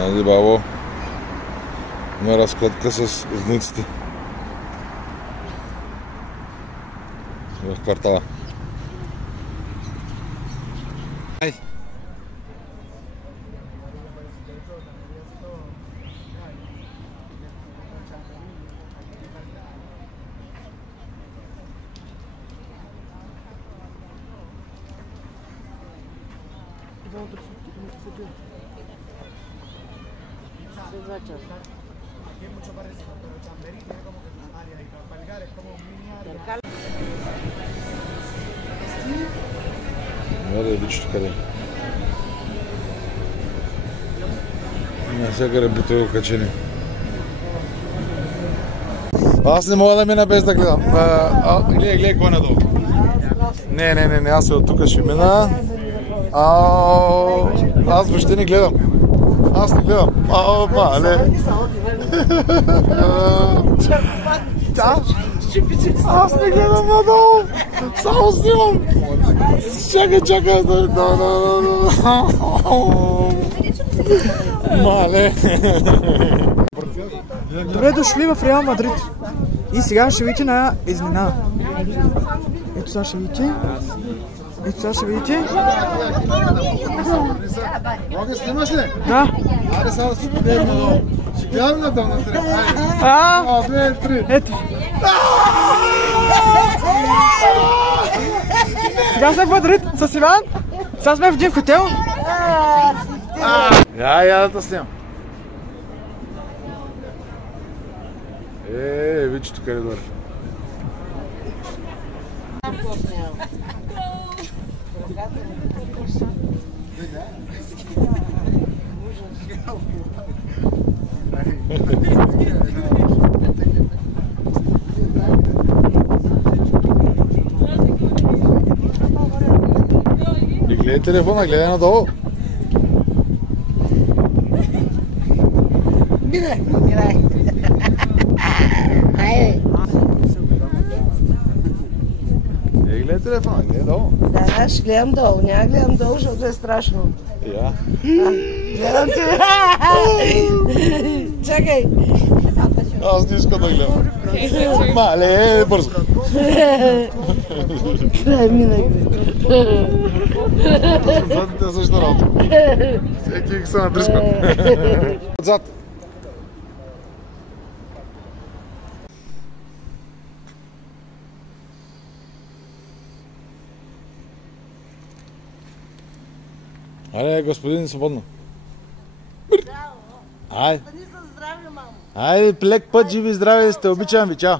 Айде, бабо. Има разкладка с внуците. В квартала. Айде. Гледай, бичето къде. Всякъде бутови качени. Аз не мога да мина без да гледам. Гледай кой надолу. Не, аз от тук ще мина. Аз въобще не гледам. Аз не гледам. Мале. Аз не гледам надолу. Само снимам. Чакай. Мале. Добре дошли в Реал Мадрид. И сега ще видите на изненада. Ето сега ще видите. Мога снимаш ли? Да. Аре сега да си подем надолу. Ще гледам надолу на треп. Айде. 2, 3. Ето. Сега сме в Мадрид с Иван. Сега сме в един хотел. Я да те снимам. Бичето къде дойде. Не гледай телефона, гледай надолу. Мирай. Гледай телефона, гледай долу. Да, ще гледам долу. Няма гледам долу, защото е страшно. Я. Гледам те. Чакай. Аз не искам да гледам. Мале, бързо. Край минай. Задните е същата работа. Всеки се надрисква. Отзад. Айде, господин, свободно. Айде. Ни са здрави, мамо. Айде, лек път, живи и здрави, да сте, обичам ви, чао.